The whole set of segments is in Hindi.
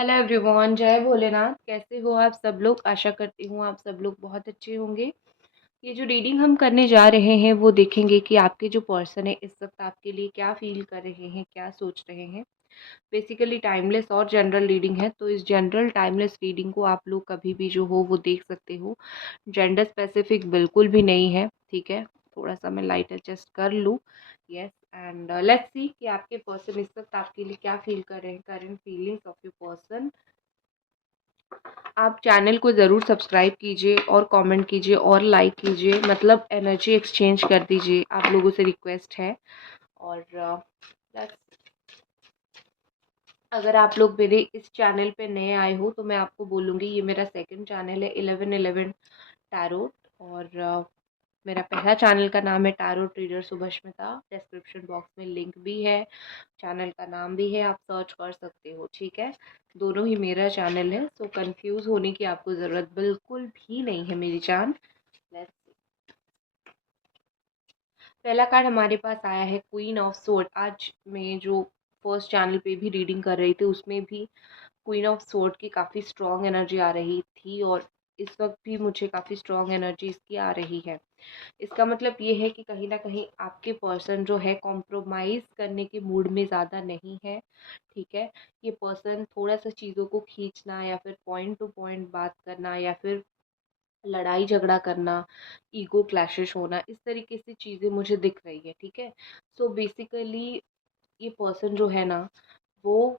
हेलो एवरीवन, जय भोलेनाथ। कैसे हो आप सब लोग? आशा करती हूँ आप सब लोग बहुत अच्छे होंगे। ये जो रीडिंग हम करने जा रहे हैं वो देखेंगे कि आपके जो पर्सन है इस वक्त आपके लिए क्या फील कर रहे हैं, क्या सोच रहे हैं। बेसिकली टाइमलेस और जनरल रीडिंग है, तो इस जनरल टाइमलेस रीडिंग को आप लोग कभी भी जो हो वो देख सकते हो। जेंडर स्पेसिफिक बिल्कुल भी नहीं है, ठीक है। थोड़ा सा मैं लाइट एडजस्ट कर लूँ। यस, एंड लेट्स सी कि आपके पर्सन इस वक्त आपके लिए क्या फील कर रहे हैं, current feelings of your person. आप चैनल को ज़रूर सब्सक्राइब कीजिए और कमेंट कीजिए और लाइक कीजिए, मतलब एनर्जी एक्सचेंज कर दीजिए, आप लोगों से रिक्वेस्ट है। और अगर आप लोग मेरे इस चैनल पे नए आए हो तो मैं आपको बोलूँगी, ये मेरा सेकंड चैनल है 1111 टैरोट। और मेरा पहला चैनल का नाम है टैरोट रीडर सुभष्मिता। डिस्क्रिप्शन बॉक्स में लिंक भी है, चैनल का नाम भी है, आप सर्च कर सकते हो, ठीक है। दोनों ही मेरा चैनल है, सो कंफ्यूज होने की आपको ज़रूरत बिल्कुल भी नहीं है मेरी जान। Let's see. पहला कार्ड हमारे पास आया है क्वीन ऑफ सोर्ड। आज मैं जो फर्स्ट चैनल पे भी रीडिंग कर रही थी उसमें भी क्वीन ऑफ सोर्ड की काफ़ी स्ट्रॉन्ग एनर्जी आ रही थी, और इस वक्त भी मुझे काफ़ी स्ट्रॉन्ग एनर्जी इसकी आ रही है। इसका मतलब ये है कि कहीं ना कहीं आपके पर्सन जो है कॉम्प्रोमाइज़ करने के मूड में ज़्यादा नहीं है, ठीक है। ये पर्सन थोड़ा सा चीज़ों को खींचना या फिर पॉइंट टू पॉइंट बात करना या फिर लड़ाई झगड़ा करना, ईगो क्लैशेस होना, इस तरीके से चीज़ें मुझे दिख रही है, ठीक है। सो बेसिकली ये पर्सन जो है ना, वो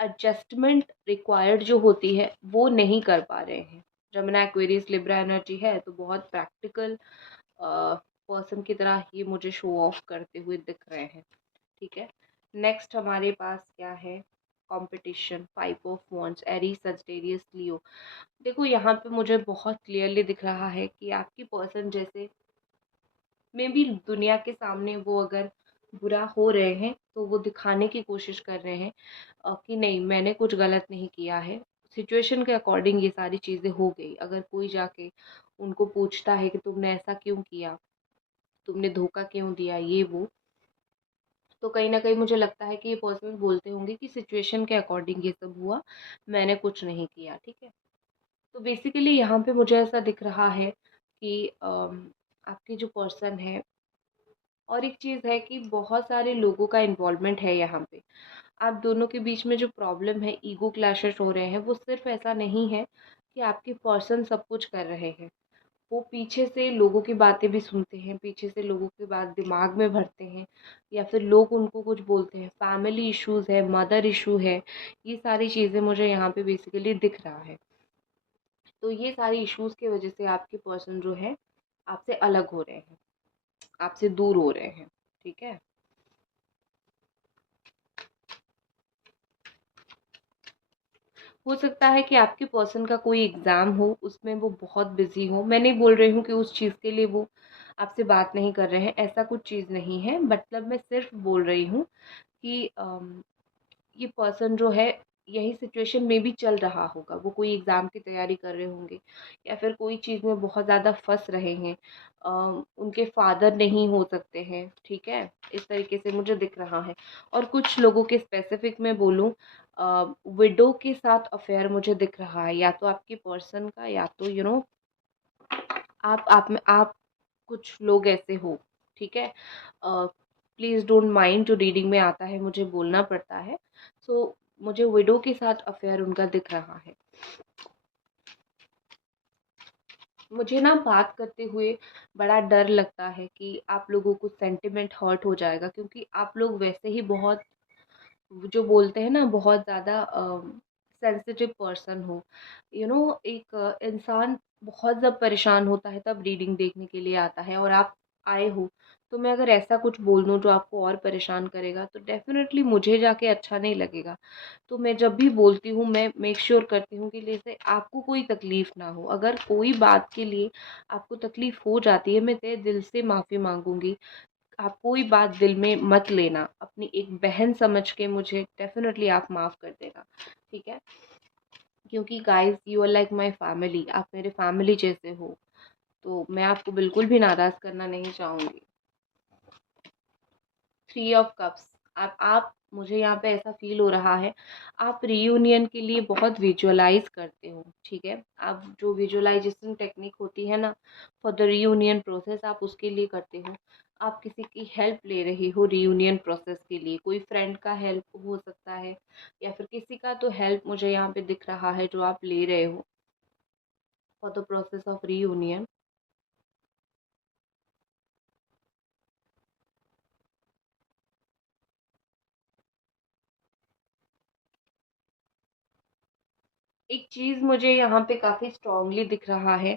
एडजस्टमेंट रिक्वायर्ड जो होती है वो नहीं कर पा रहे हैं। जमुना एक्वेरियस लिब्रा एनर्जी है तो बहुत प्रैक्टिकल पर्सन की तरह ये मुझे शो ऑफ करते हुए दिख रहे हैं, ठीक है। नेक्स्ट हमारे पास क्या है? Competition, 5 of wands, Aries, Sagittarius, Leo. देखो यहाँ पे मुझे बहुत क्लियरली दिख रहा है कि आपकी पर्सन जैसे में भी दुनिया के सामने वो अगर बुरा हो रहे हैं तो वो दिखाने की कोशिश कर रहे हैं कि नहीं, मैंने कुछ गलत नहीं किया है। सिचुएशन के अकॉर्डिंग ये सारी चीज़ें हो गई। अगर कोई जाके उनको पूछता है कि तुमने ऐसा क्यों किया, तुमने धोखा क्यों दिया, ये वो, तो कहीं ना कहीं मुझे लगता है कि ये पर्सन बोलते होंगे कि सिचुएशन के अकॉर्डिंग ये सब हुआ, मैंने कुछ नहीं किया, ठीक है। तो बेसिकली यहाँ पे मुझे ऐसा दिख रहा है कि आपके जो पर्सन है, और एक चीज़ है कि बहुत सारे लोगों का इन्वॉल्वमेंट है यहाँ पे। आप दोनों के बीच में जो प्रॉब्लम है, ईगो क्लैशेस हो रहे हैं, वो सिर्फ ऐसा नहीं है कि आपके पर्सन सब कुछ कर रहे हैं। वो पीछे से लोगों की बातें भी सुनते हैं, पीछे से लोगों की बात दिमाग में भरते हैं, या फिर लोग उनको कुछ बोलते हैं, फैमिली इश्यूज़ है, मदर इशू है, ये सारी चीज़ें मुझे यहाँ पे बेसिकली दिख रहा है। तो ये सारी इश्यूज़ की वजह से आपके पर्सन जो है आपसे अलग हो रहे हैं, आपसे दूर हो रहे हैं, ठीक है। हो सकता है कि आपके पर्सन का कोई एग्ज़ाम हो, उसमें वो बहुत बिज़ी हो। मैं नहीं बोल रही हूँ कि उस चीज़ के लिए वो आपसे बात नहीं कर रहे हैं, ऐसा कुछ चीज़ नहीं है। मतलब मैं सिर्फ बोल रही हूँ कि ये पर्सन जो है यही सिचुएशन में भी चल रहा होगा। वो कोई एग्ज़ाम की तैयारी कर रहे होंगे या फिर कोई चीज़ में बहुत ज़्यादा फँस रहे हैं। उनके फादर नहीं हो सकते हैं, ठीक है? इस तरीके से मुझे दिख रहा है। और कुछ लोगों के स्पेसिफ़िक मैं बोलूँ, विडो के साथ अफ़ेयर मुझे दिख रहा है, या तो आपके पर्सन का, या तो आप कुछ लोग ऐसे हो, ठीक है। प्लीज़ डोंट माइंड, जो रीडिंग में आता है मुझे बोलना पड़ता है। सो मुझे विडो के साथ अफेयर उनका दिख रहा है। मुझे ना बात करते हुए बड़ा डर लगता है कि आप लोगों को सेंटिमेंट हर्ट हो जाएगा, क्योंकि आप लोग वैसे ही बहुत, जो बोलते हैं ना, बहुत ज़्यादा सेंसिटिव पर्सन हो। एक इंसान बहुत जब परेशान होता है तब रीडिंग देखने के लिए आता है, और आप आए हो, तो मैं अगर ऐसा कुछ बोल दूँ जो आपको और परेशान करेगा तो डेफ़िनेटली मुझे जाके अच्छा नहीं लगेगा। तो मैं जब भी बोलती हूँ मैं मेक श्योर करती हूँ कि जैसे आपको कोई तकलीफ़ ना हो। अगर कोई बात के लिए आपको तकलीफ़ हो जाती है, मैं तहे दिल से माफ़ी माँगूँगी। आप कोई बात दिल में मत लेना, अपनी एक बहन समझ के मुझे डेफ़िनेटली आप माफ़ कर देना, ठीक है? क्योंकि guys, you are like my family, आप मेरे फैमिली जैसे हो, तो मैं आपको बिल्कुल भी नाराज़ करना नहीं चाहूँगी। 3 ऑफ कप्स, आप मुझे यहाँ पे ऐसा फ़ील हो रहा है, आप रीयूनियन के लिए बहुत विजुअलाइज़ करते हो, ठीक है? आप जो विजुअलाइज़ेशन टेक्निक होती है ना फॉर द रीयूनियन प्रोसेस, आप उसके लिए करते हो। आप किसी की हेल्प ले रहे हो रीयूनियन प्रोसेस के लिए, कोई फ्रेंड का हेल्प हो सकता है या फिर किसी का तो हेल्प मुझे यहाँ पे दिख रहा है जो आप ले रहे हो for the process of reunion. एक चीज़ मुझे यहाँ पे काफ़ी स्ट्रॉन्गली दिख रहा है,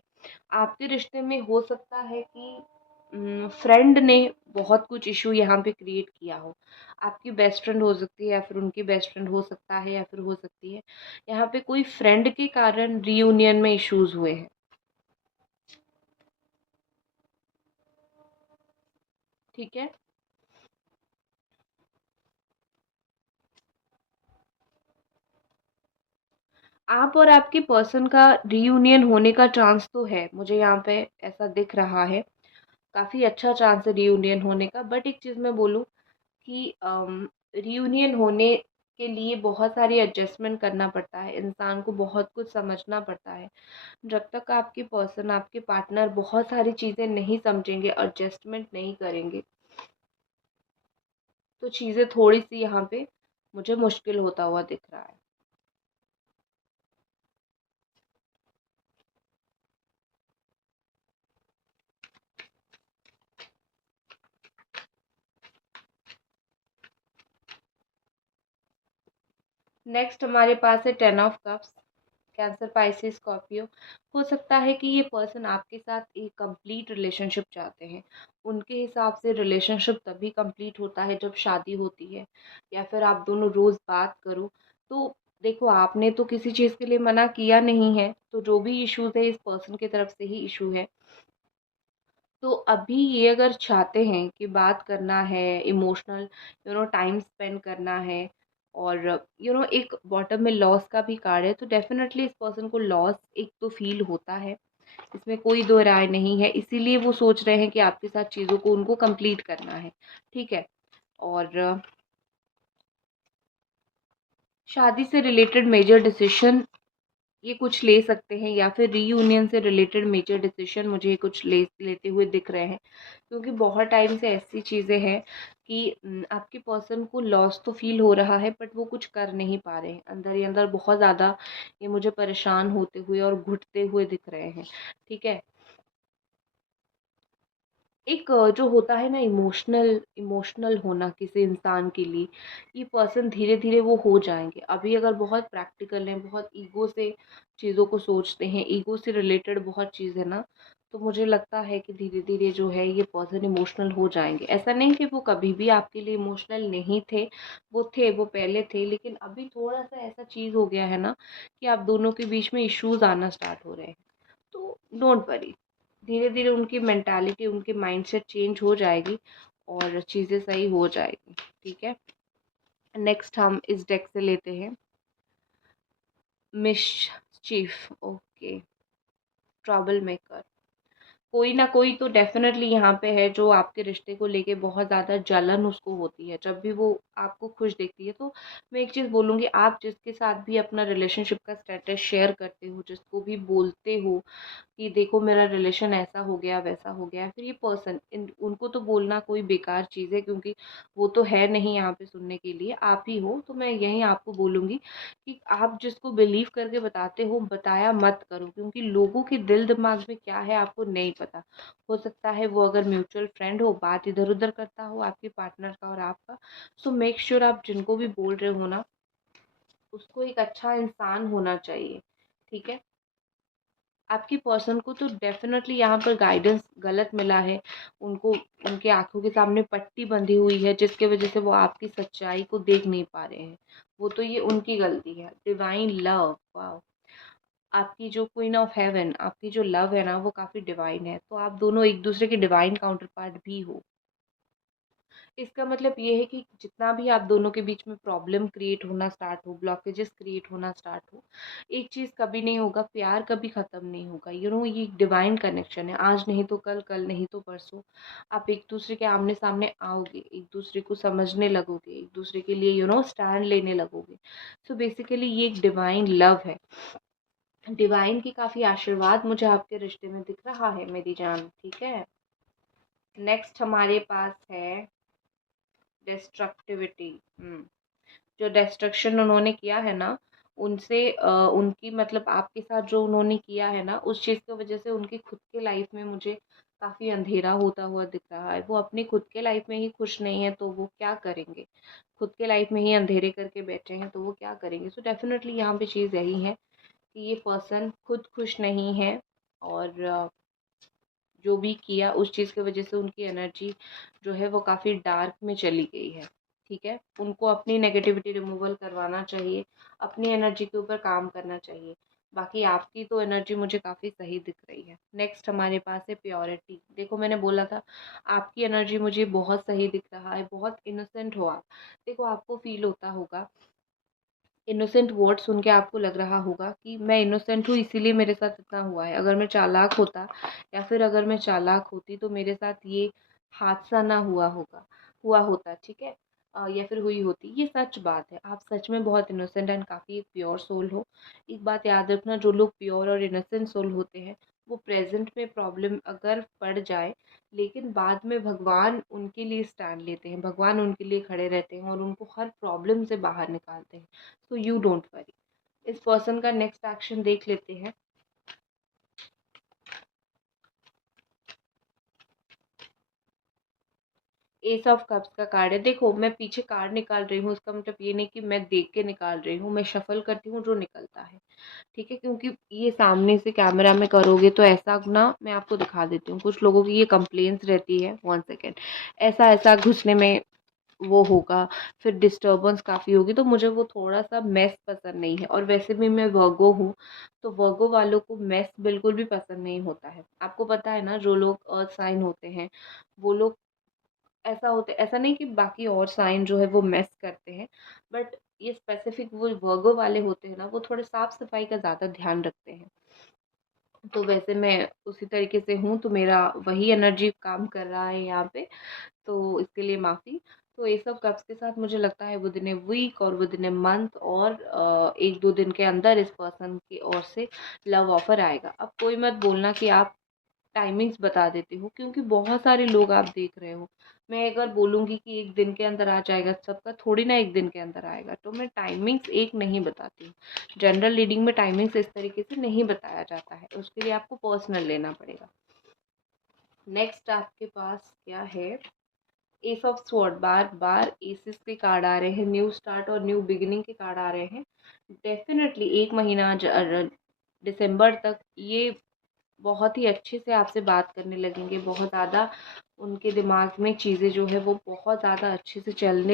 आपके रिश्ते में हो सकता है कि फ्रेंड ने बहुत कुछ इशू यहाँ पे क्रिएट किया हो। आपकी बेस्ट फ्रेंड हो सकती है या फिर उनकी बेस्ट फ्रेंड हो सकता है या फिर हो सकती है यहाँ पे कोई फ्रेंड के कारण रीयूनियन में इश्यूज हुए हैं, ठीक है? आप और आपके पर्सन का रीयूनियन होने का चांस तो है, मुझे यहाँ पे ऐसा दिख रहा है, काफ़ी अच्छा चांस है रीयूनियन होने का। बट एक चीज़ मैं बोलूँ कि रियूनियन होने के लिए बहुत सारी एडजस्टमेंट करना पड़ता है, इंसान को बहुत कुछ समझना पड़ता है। जब तक आपके पर्सन, आपके पार्टनर बहुत सारी चीज़ें नहीं समझेंगे, एडजस्टमेंट नहीं करेंगे, तो चीज़ें थोड़ी-सी यहाँ पे मुझे मुश्किल होता हुआ दिख रहा है। नेक्स्ट हमारे पास है 10 of cups, cancer, Pisces, Scorpio. हो सकता है कि ये पर्सन आपके साथ एक कंप्लीट रिलेशनशिप चाहते हैं। उनके हिसाब से रिलेशनशिप तभी कंप्लीट होता है जब शादी होती है या फिर आप दोनों रोज़ बात करो। तो देखो, आपने तो किसी चीज़ के लिए मना किया नहीं है, तो जो भी इश्यूज़ है इस पर्सन की तरफ से ही इशू है। तो अभी ये अगर चाहते हैं कि बात करना है, इमोशनल टाइम स्पेंड करना है और एक बॉटम में लॉस का भी कार्ड है, तो डेफ़िनेटली इस पर्सन को लॉस एक तो फ़ील होता है, इसमें कोई दो राय नहीं है। इसीलिए वो सोच रहे हैं कि आपके साथ चीज़ों को उनको कंप्लीट करना है, ठीक है? और शादी से रिलेटेड मेजर डिसीज़न ये कुछ ले सकते हैं या फिर रीयूनियन से रिलेटेड मेजर डिसीजन मुझे ये कुछ लेते हुए दिख रहे हैं, क्योंकि बहुत टाइम से ऐसी चीज़ें हैं कि आपके पर्सन को लॉस तो फील हो रहा है बट वो कुछ कर नहीं पा रहे हैं, अंदर ही अंदर बहुत ज़्यादा ये मुझे परेशान होते हुए और घुटते हुए दिख रहे हैं, ठीक है? एक जो होता है ना इमोशनल इमोशनल होना किसी इंसान के लिए, ये पर्सन धीरे धीरे वो हो जाएंगे। अभी अगर बहुत प्रैक्टिकल हैं, बहुत ईगो से चीज़ों को सोचते हैं, ईगो से रिलेटेड बहुत चीज़ है ना, तो मुझे लगता है कि धीरे धीरे जो है ये पर्सन इमोशनल हो जाएंगे। ऐसा नहीं कि वो कभी भी आपके लिए इमोशनल नहीं थे, वो थे, वो पहले थे, लेकिन अभी थोड़ा सा ऐसा चीज़ हो गया है ना कि आप दोनों के बीच में इश्यूज आना स्टार्ट हो रहे हैं। तो डोंट वरी, धीरे-धीरे उनकी मेंटालिटी, उनकी माइंडसेट चेंज हो जाएगी और चीज़ें सही हो जाएगी, ठीक है? नेक्स्ट हम इस डेक से लेते हैं मिसचीफ, ओके, ट्रबल मेकर। कोई ना कोई तो डेफ़िनेटली यहाँ पे है जो आपके रिश्ते को लेके बहुत ज़्यादा जलन उसको होती है। जब भी वो आपको खुश देखती है, तो मैं एक चीज़ बोलूँगी, आप जिसके साथ भी अपना रिलेशनशिप का स्टेटस शेयर करते हो, जिसको भी बोलते हो कि देखो मेरा रिलेशन ऐसा हो गया, वैसा हो गया, फिर ये पर्सन इन उनको तो बोलना कोई बेकार चीज़ है, क्योंकि वो तो है नहीं यहाँ पे सुनने के लिए, आप ही हो। तो मैं यही आपको बोलूँगी कि आप जिसको बिलीव करके बताते हो, बताया मत करो, क्योंकि लोगों के दिल दिमाग में क्या है आपको नहीं पता। हो सकता है वो अगर म्यूचुअल फ्रेंड हो, बात इधर-उधर करता हो आपके पार्टनर का और आपका। सो मेक श्योर आप जिनको भी बोल रहे हो ना, उसको एक अच्छा इंसान होना चाहिए, ठीक है? आपकी पर्सन को तो डेफ़िनेटली यहाँ पर गाइडेंस गलत मिला है। उनको उनकी आँखों के सामने पट्टी बंधी हुई है, जिसकी वज़ह से वो आपकी सच्चाई को देख नहीं पा रहे हैं। वो तो ये उनकी गलती है। Divine love, wow! आपकी जो क्वीन ऑफ हेवन, आपकी जो लव है ना, वो काफ़ी डिवाइन है। तो आप दोनों एक-दूसरे के डिवाइन काउंटर पार्ट भी हो। इसका मतलब ये है कि जितना भी आप दोनों के बीच में प्रॉब्लम क्रिएट होना स्टार्ट हो, ब्लॉकेजेस क्रिएट होना स्टार्ट हो, एक चीज़ कभी नहीं होगा, प्यार कभी ख़त्म नहीं होगा। ये डिवाइन कनेक्शन है, आज नहीं तो कल, कल नहीं तो परसों आप एक दूसरे के आमने सामने आओगे, एक दूसरे को समझने लगोगे, एक दूसरे के लिए स्टैंड लेने लगोगे। सो बेसिकली ये एक डिवाइन लव है। डिवाइन की काफ़ी आशीर्वाद मुझे आपके रिश्ते में दिख रहा है मेरी जान, ठीक है। नेक्स्ट हमारे पास है डिस्ट्रक्टिविटी। जो डिस्ट्रक्शन उन्होंने किया है ना, उनसे उनकी मतलब आपके साथ जो उन्होंने किया है ना, उस चीज़ की वजह से उनकी खुद के लाइफ में मुझे काफ़ी अंधेरा होता हुआ दिख रहा है। वो अपनी खुद के लाइफ में ही खुश नहीं है, तो वो क्या करेंगे? खुद के लाइफ में ही अंधेरे करके बैठे हैं, तो वो क्या करेंगे? सो डेफ़िनेटली यहाँ पे चीज़ यही है कि ये पर्सन खुद खुश नहीं है, और जो भी किया उस चीज़ की वजह से उनकी एनर्जी जो है वो काफ़ी डार्क में चली गई है, ठीक है। उनको अपनी नेगेटिविटी रिमूवल करवाना चाहिए, अपनी एनर्जी के ऊपर काम करना चाहिए। बाकी आपकी तो एनर्जी मुझे काफ़ी सही दिख रही है। नेक्स्ट हमारे पास है प्योरिटी। देखो मैंने बोला था आपकी एनर्जी मुझे बहुत सही दिख रहा है, बहुत इनोसेंट हो आप। देखो आपको फील होता होगा, इनोसेंट वर्ड सुन के आपको लग रहा होगा कि मैं इनोसेंट हूँ इसीलिए मेरे साथ इतना हुआ है। अगर मैं चालाक होता, या फिर अगर मैं चालाक होती, तो मेरे साथ ये हादसा ना हुआ होता, ठीक है। या फिर हुई होती। ये सच बात है, आप सच में बहुत इनोसेंट एंड काफ़ी एक प्योर सोल हो। एक बात याद रखना, जो लोग प्योर और इनोसेंट सोल होते हैं वो प्रेजेंट में प्रॉब्लम अगर पड़ जाए, लेकिन बाद में भगवान उनके लिए स्टैंड लेते हैं, भगवान उनके लिए खड़े रहते हैं और उनको हर प्रॉब्लम से बाहर निकालते हैं। So you don't worry. इस पर्सन का नेक्स्ट एक्शन देख लेते हैं। एस ऑफ कप्स का कार्ड है। देखो मैं पीछे कार्ड निकाल रही हूँ, उसका मतलब ये नहीं कि मैं देख के निकाल रही हूँ, मैं शफल करती हूँ जो निकलता है, ठीक है। क्योंकि ये सामने से कैमरा में करोगे तो ऐसा ना, मैं आपको दिखा देती हूँ, कुछ लोगों की ये कंप्लेंट्स रहती है, 1 सेकेंड, ऐसा ऐसा घुसने में वो होगा, फिर डिस्टर्बेंस काफ़ी होगी, तो मुझे वो थोड़ा-सा मेस पसंद नहीं है। और वैसे भी मैं वर्गो हूँ, तो वर्गो वालों को मेस बिल्कुल भी पसंद नहीं होता है। आपको पता है ना, जो लोग अर्थ साइन होते हैं, वो लोग ऐसा नहीं कि बाकी और साइन जो है वो मेस करते हैं, बट ये स्पेसिफिक वो वर्गो वाले होते हैं ना, वो थोड़े साफ-सफाई का ज़्यादा ध्यान रखते हैं। तो वैसे मैं उसी तरीके से हूँ, तो मेरा वही एनर्जी काम कर रहा है यहाँ पे, तो इसके लिए माफ़ी। तो ये सब कप्स के साथ मुझे लगता है विदिन ए वीक और विदिन ए मंथ और 1-2 दिन के अंदर इस पर्सन की ओर से लव ऑफ़र आएगा। अब कोई मत बोलना कि आप टाइमिंग्स बता देते हो, क्योंकि बहुत सारे लोग आप देख रहे हो। मैं अगर बोलूँगी कि 1 दिन के अंदर आ जाएगा, सबका थोड़ी ना 1 दिन के अंदर आएगा, तो मैं टाइमिंग्स एक नहीं बताती हूँ। जनरल रीडिंग में टाइमिंग्स इस तरीके से नहीं बताया जाता है, उसके लिए आपको पर्सनल लेना पड़ेगा। नेक्स्ट आपके पास क्या है? Ace of sword. बार बार एसेस के कार्ड आ रहे हैं, न्यू स्टार्ट और न्यू बिगिनिंग के कार्ड आ रहे हैं। डेफिनेटली 1 महीना दिसंबर तक ये बहुत ही अच्छे से आपसे बात करने लगेंगे, बहुत ज़्यादा उनके दिमाग में चीज़ें जो है वो बहुत ज़्यादा अच्छे से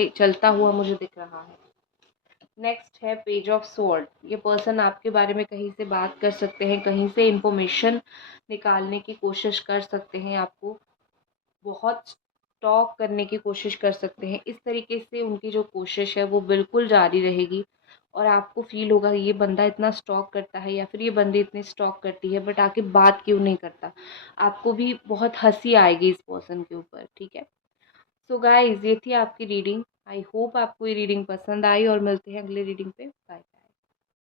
चलता हुआ मुझे दिख रहा है। नेक्स्ट है पेज ऑफ स्वॉर्ड। ये पर्सन आपके बारे में कहीं से बात कर सकते हैं, कहीं से इंफॉर्मेशन निकालने की कोशिश कर सकते हैं, आपको बहुत स्टॉक करने की कोशिश कर सकते हैं। इस तरीके से उनकी जो कोशिश है वो बिल्कुल जारी रहेगी, और आपको फ़ील होगा ये बंदा इतना स्टॉक करता है या फिर ये बंदी इतनी स्टॉक करती है, बट आके बात क्यों नहीं करता। आपको भी बहुत हँसी आएगी इस पर्सन के ऊपर, ठीक है। सो गाइज़, ये थी आपकी रीडिंग। आई होप आपको ये रीडिंग पसंद आई, और मिलते हैं अगले रीडिंग पे। बाय।